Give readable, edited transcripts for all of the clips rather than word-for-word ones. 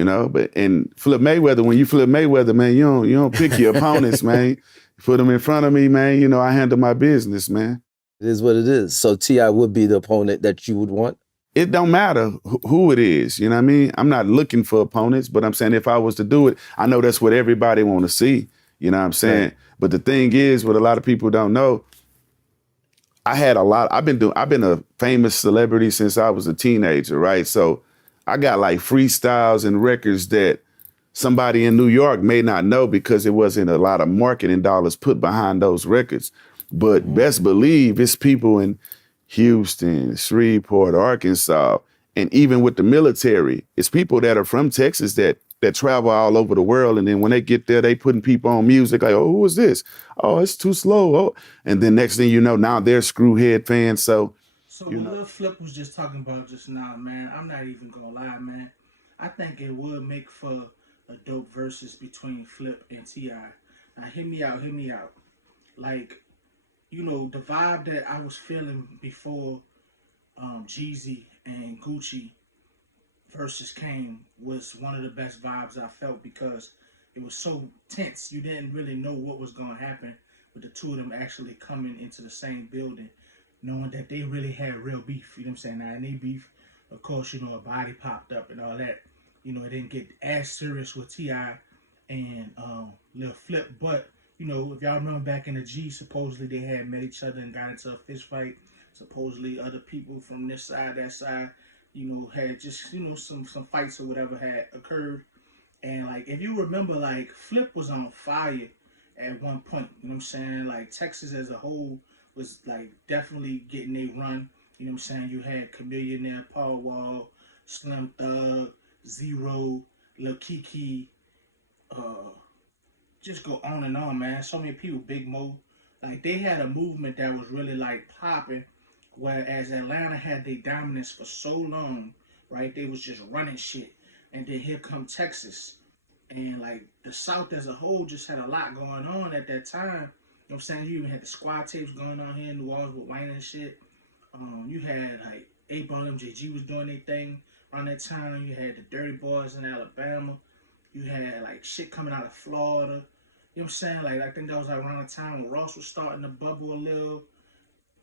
You know, but and Flip Mayweather, when you flip Mayweather, man, you don't pick your opponents, man. You put them in front of me, man. You know, I handle my business, man. It is what it is. So Ti would be the opponent that you would want. It don't matter who it is. You know what I mean? I'm not looking for opponents, but I'm saying if I was to do it, I know that's what everybody want to see. You know what I'm saying? Right. But the thing is, what a lot of people don't know, I had a lot. I've been a famous celebrity since I was a teenager, right? So I got like freestyles and records that somebody in New York may not know because it wasn't a lot of marketing dollars put behind those records. But best believe it's people in Houston, Shreveport, Arkansas, and even with the military, it's people that are from Texas that travel all over the world, and then when they get there, they putting people on music like, oh, who is this? Oh, it's too slow. Oh, and then next thing you know, now they're Screwhead fans. So, So you what know, Lil Flip was just talking about just now, man, I'm not even gonna lie, man. I think it would make for a dope versus between Flip and Ti. Now hear me out. Like, the vibe that I was feeling before Jeezy and Gucci versus came was one of the best vibes I felt because it was so tense. You didn't really know what was gonna happen with the two of them actually coming into the same building, knowing that they really had real beef. You know what I'm saying? Now, in they beef, of course, a body popped up and all that. It didn't get as serious with Ti and Lil Flip, but if y'all remember back in the G, supposedly they had met each other and got into a fist fight. Supposedly other people from this side, that side, had just some fights or whatever had occurred. And like if you remember, like Flip was on fire at one point. You know what I'm saying? Like Texas as a whole was like definitely getting a run. You know what I'm saying? You had Chameleon there, Paul Wall, Slim Thug, Zero, Lil Kiki, uh, just go on and on, man. So many people, Big Mo. Like they had a movement that was really like popping, whereas Atlanta had their dominance for so long, right? They was just running shit. And then here come Texas. And like the South as a whole just had a lot going on at that time. You know what I'm saying? You even had the squad tapes going on here in New Orleans with Wayne and shit. You had like 8-Ball MJG was doing their thing around that time. You had the Dirty Boys in Alabama. You had like shit coming out of Florida. You know what I'm saying? Like I think that was like around the time when Ross was starting to bubble a little,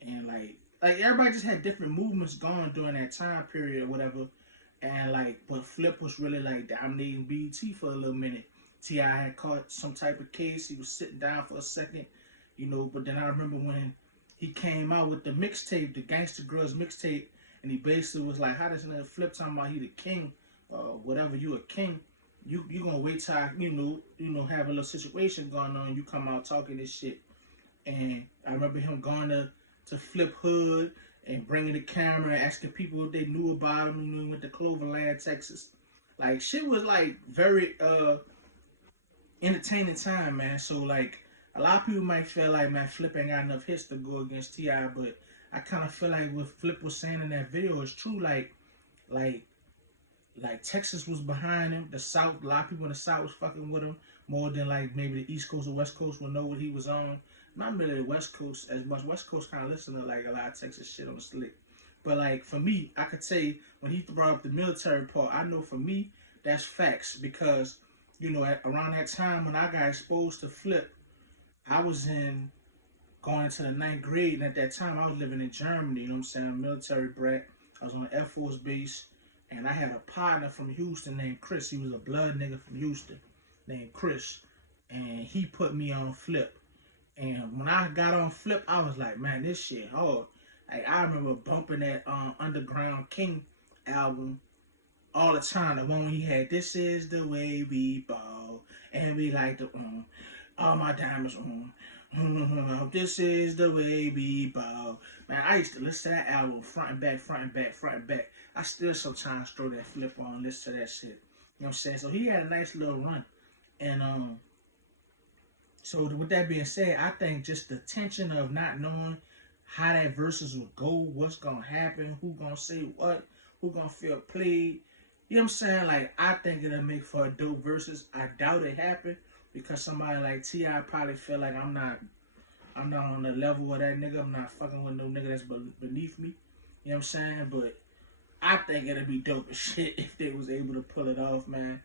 and like everybody just had different movements going during that time period or whatever. And like, but Flip was really like dominating BET for a little minute. Ti had caught some type of case. He was sitting down for a second, But then I remember when he came out with the mixtape, the Gangsta Girls mixtape, and he basically was like, "How does nigga Flip talking about he the king, whatever you a king? You gonna wait till I, have a little situation going on. You come out talking this shit." And I remember him going to Flip Hood and bringing the camera and asking people what they knew about him. He went to Cloverland, Texas. Like shit was like very entertaining time, man. So like a lot of people might feel like man Flip ain't got enough hits to go against Ti, but I kind of feel like what Flip was saying in that video is true. Like like Texas was behind him. The South, a lot of people in the South was fucking with him more than like maybe the East Coast or West Coast would know what he was on. Not really the West Coast as much. West Coast kind of listen to like a lot of Texas shit on the slick. But like for me, I could say when he brought up the military part, I know for me that's facts because around that time when I got exposed to Flip, I was in going into the ninth grade, and at that time I was living in Germany. You know what I'm saying? Military brat. I was on an Air Force base, and I had a partner from Houston named Chris. He was a blood nigga from Houston named Chris, and he put me on Flip. And when I got on Flip, I was like, man, this shit hard. Like I remember bumping that Underground King album all the time. The one when he had "This Is the Way We Ball," and we like to all my diamonds on. This is the way we ball. Man, I used to listen to that album front and back, front and back, front and back. I still sometimes throw that Flip on and listen to that shit. You know what I'm saying? So he had a nice little run. And so with that being said, I think just the tension of not knowing how that verses will go, what's gonna happen, who gonna say what, who gonna feel played. You know what I'm saying? Like I think it'll make for a dope versus. I doubt it happened because somebody like Ti probably feel like I'm not on the level of that nigga. I'm not fucking with no nigga that's beneath me. You know what I'm saying? But I think it'd be dope as shit if they was able to pull it off, man.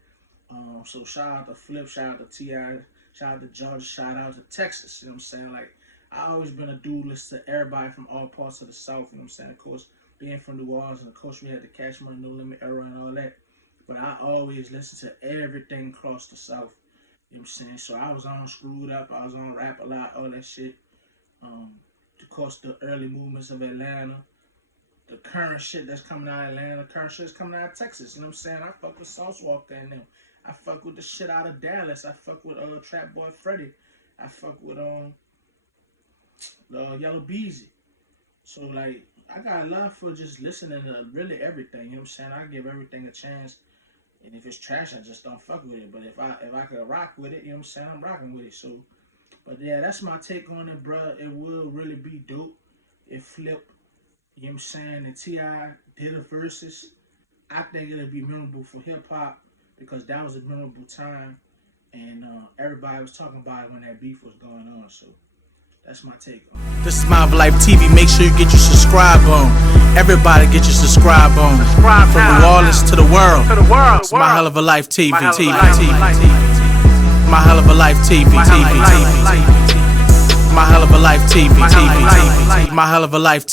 So shout out to Flip, shout out to TI, shout out to Georgia, shout out to Texas. You know what I'm saying? Like, I always been a dude listen to everybody from all parts of the South. You know what I'm saying? Of course, being from New Orleans, and of course we had the Cash Money No Limit era and all that. But I always listen to everything across the South. You know what I'm saying? So I was on Screwed Up, I was on Rap a Lot, all that shit. Of course, the early movements of Atlanta, the current shit that's coming out of Atlanta, current shit that's coming out of Texas. You know what I'm saying? I fuck with Sauce Walker and them. I fuck with the shit out of Dallas. I fuck with Trap Boy Freddy. I fuck with Yellow Beezy. So like, I got a lot for just listening to really everything. You know what I'm saying? I give everything a chance. And if it's trash, I just don't fuck with it. But if I could rock with it, you know what I'm saying? I'm rocking with it. So, but yeah, that's my take on it, bro. It will really be dope if Flip, you know what I'm saying, and T.I. did a versus. I think it'll be memorable for hip hop because that was a memorable time, and everybody was talking about it when that beef was going on. So that's my take on it. This is My Life TV. Make sure you get your subscribe on. Everybody get your subscribe on. From New Orleans to the world. It's My Hell of a Life TV. My Hell of a Life TV. My Hell of a Life TV. My Hell of a Life TV.